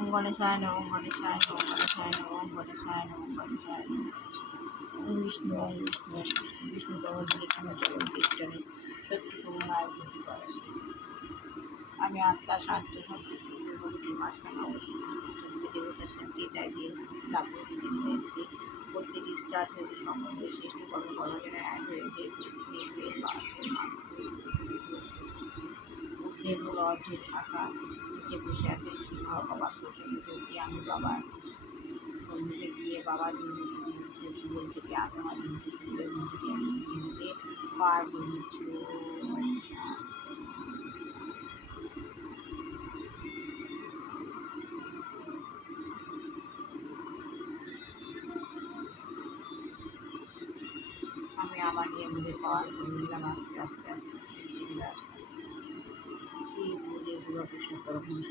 ওম গণেশায় নমঃ, ওম গণেশায় নমঃ, ওম গণেশায় নমঃ, ওম গণেশায় নমঃ, ওম গণেশায় নমঃ। ওম বিষ্ণু, ওম বিষ্ণু, ওম বিষ্ণু, বিষ্ণু প্রবন্ধে ক্ষমা চরণ কীর্তনে সত্যি করুণায় গতি করে। আমি আত্মা শান্ত সত্যি মাঝখানে অবস্থিত দেবতা শান্তি তাই দিয়ে লাভ করতে হয়েছে। প্রত্যেক স্টার্ট হয়েছে সম্বন্ধে শ্রেষ্ঠ কর্মকর্মীরা এক হয়ে যে মূল অর্ধের শাখা নিচে বসে আছে সিংহ বাবার প্রচন্ড জ্যোতি। আমি বাবার মন্দিরে গিয়ে বাবার যুগল থেকে আত্মা যুগলের মন্দিরে আমি হিন্দুতে পার বলেছি। আমি আমার নিয়মে পাওয়ার করে নিলাম আস্তে আস্তে আস্তে আস্তে নিচে চলে আসলাম। শিব বুধে দুর্গাকৃষ্ণ পরমহংস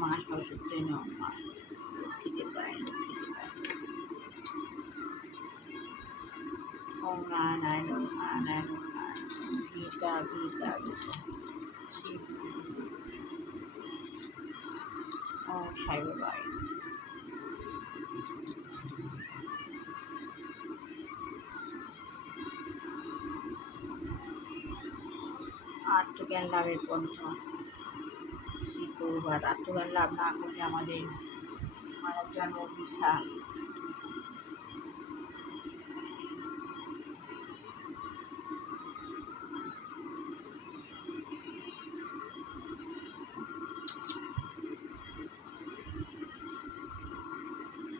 মা সরস্বতী নম মা লক্ষ্মীতে পায় লক্ষ্মীতে পায়। ওম নারায়ণ ওম নারায়ণ ওম নারায়ণ গীতা গীতা গীতা শিব ওম সাই বাবাই। আত্মজ্ঞান লাভের পন্থা শিববার আত্মজ্ঞান লাভ না করলে আমাদের মানব জন্ম বৃথা।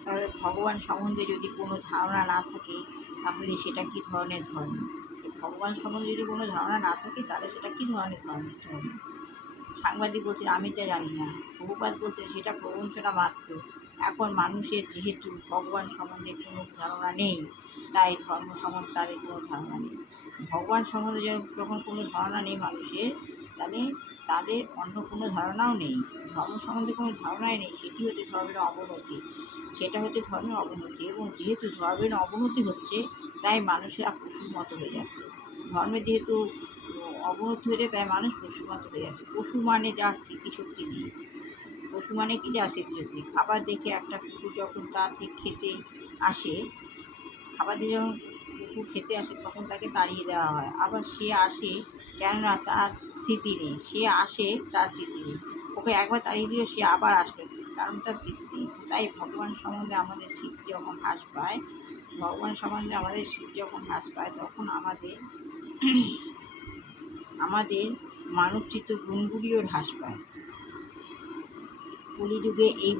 তাহলে ভগবান সম্বন্ধে যদি কোনো ধারণা না থাকে তাহলে সেটা কী ধরনের ধর্ম? ভগবান সম্বন্ধে যদি কোনো ধারণা না থাকে তাহলে সেটা কী ধরনের ধর্ম? সাংবাদিক বলছে আমি তো জানি না, প্রভুপাদ বলছে সেটা প্রবঞ্চনা মাত্র। এখন মানুষের যেহেতু ভগবান সম্বন্ধে কোনো ধারণা নেই তাই ধর্ম সম্বন্ধে তাদের কোনো ধারণা নেই। ভগবান সম্বন্ধে যখন কোনো ধারণা নেই মানুষের, তাহলে তাদের অন্য কোনো ধারণাও নেই। ধর্ম সম্বন্ধে কোনো ধারণাই নেই, সেটি হচ্ছে ধর্মের অবনতি। সেটা হচ্ছে ধর্মের অবনতি। এবং যেহেতু ধর্মের অবনতি হচ্ছে তাই মানুষেরা পশুর মতো হয়ে যাচ্ছে। ধর্মের যেহেতু অবনতি হয়ে যায় তাই মানুষ পশুর মতো হয়ে যাচ্ছে। পশু মানে যা স্মৃতিশক্তি নেই। পশু মানে কি যা স্মৃতিশক্তি। খাবার দেখে একটা কুকুর যখন তা ঠিক খেতে আসে, খাবার দিয়ে যখন কুকুর খেতে আসে তখন তাকে তাড়িয়ে দেওয়া হয়। আবার সে আসে কেননা তার স্মৃতি নেই, সে আসে তার স্মৃতি নেই। ওকে একবার তাড়িয়ে দিল সে আবার আসলো, কারণ তার স্মৃতি নেই। তাই ভগবান সম্বন্ধে আমাদের স্মৃতি যখন হ্রাস পায়, ভগবান সম্বন্ধে আমাদের স্মৃতি যখন হ্রাস পায়, তখন আমাদের মানবচিত্ত গুণগুলিও হ্রাস পায়। কলিযুগে এই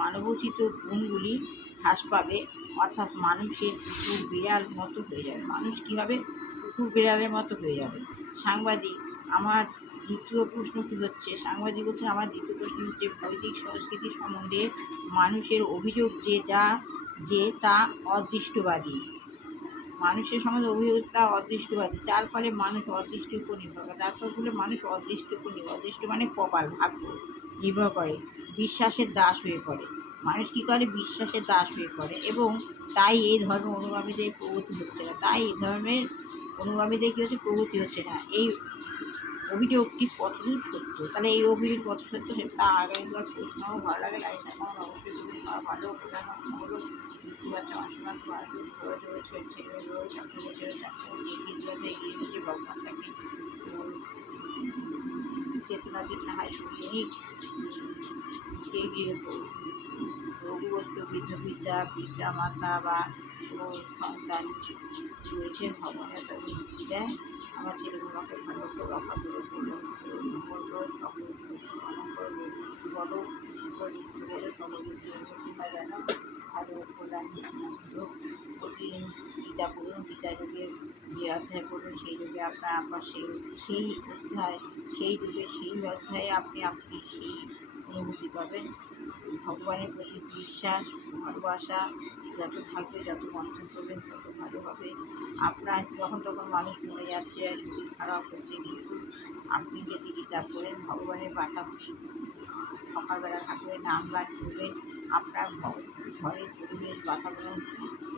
মানবোচিত গুণগুলি হ্রাস পাবে, অর্থাৎ মানুষের কুকুর বিড়াল মতো হয়ে যাবে। মানুষ কীভাবে কুকুর বিড়ালের মতো হয়ে যাবে। সাংবাদিক আমার দ্বিতীয় প্রশ্নটি হচ্ছে, সাংবাদিক হচ্ছে আমার দ্বিতীয় প্রশ্ন হচ্ছে, বৈদিক সংস্কৃতি সম্বন্ধে মানুষের অভিযোগ যে তা অদৃষ্টবাদী। মানুষের সম্বন্ধে অভিযোগ তা অদৃষ্টবাদী, যার ফলে মানুষ অদৃষ্টের উপর নির্ভর করে। তারপর বলে মানুষ অদৃষ্টের উপর নির্ভর, অদৃষ্ট মানে কপাল, ভাগ্য নির্ভর করে, বিশ্বাসের দাস হয়ে পড়ে। মানুষ কী করে? বিশ্বাসের দাস হয়ে পড়ে, এবং তাই এই ধর্মের অনুগামীদের প্রগতি হচ্ছে না। কী হচ্ছে? প্রগতি হচ্ছে না। এই অভিযোগটি কতদূর সত্য? তাহলে এই অভিযোগ কত সত্য সেটা আগামীবার প্রশ্ন। ভালো লাগে লাইক আমার অবশ্যই খুবই ভালো প্রধান হলো বুঝতে পারছে আমার সময় এগিয়ে গেছে ভগবান তাকে চেতনাতীত না হয় সরিয়ে নিক, এগিয়ে রোগগ্রস্ত পিতা মাতা বা কোনো সন্তান রয়েছেন, ভগবানের তাদের মুক্তি দেয়। আমার ছেলেগুলোকে ভালো করে রক্ষা করে বড় করে সকল যেন ভালো কল্যাণ প্রতিদিন গীতা পড়ুন। গীতা যুগের যে অধ্যায় পড়ুন, সেই যুগে আপনার আবার সেই অধ্যায়ে আপনি সেই অনুভূতি পাবেন। ভগবানের প্রতি বিশ্বাস ভালোবাসা যত থাকবে, যত মন্থন করবেন তত ভালো হবে। আপনার যখন তখন মানুষ মরে যাচ্ছে, শরীর খারাপ হচ্ছে, কিন্তু আপনি যদি গীতা পড়েন, ভগবানের পাঠা সকালবেলা ঠাকুরের নাম গান করবেন, আপনার ঘরের পরিবেশ বাতাবরণ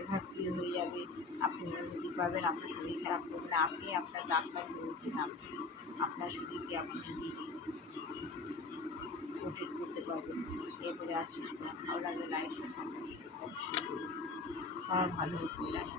এভাবে প্রিয় হয়ে যাবে। আপনি অনুভূতি পাবেন, আপনার শরীর খারাপ করবে না, আপনি আপনার ডাক্তার হয়ে উঠবেন, আপনি আপনার শরীরকে আপনি নিজেই প্রোটেক্ট করতে পারবেন। এরপরে আর শেষ করা ভালো লাগলে লাইক অবশ্যই সবার ভালো হতে লাগে।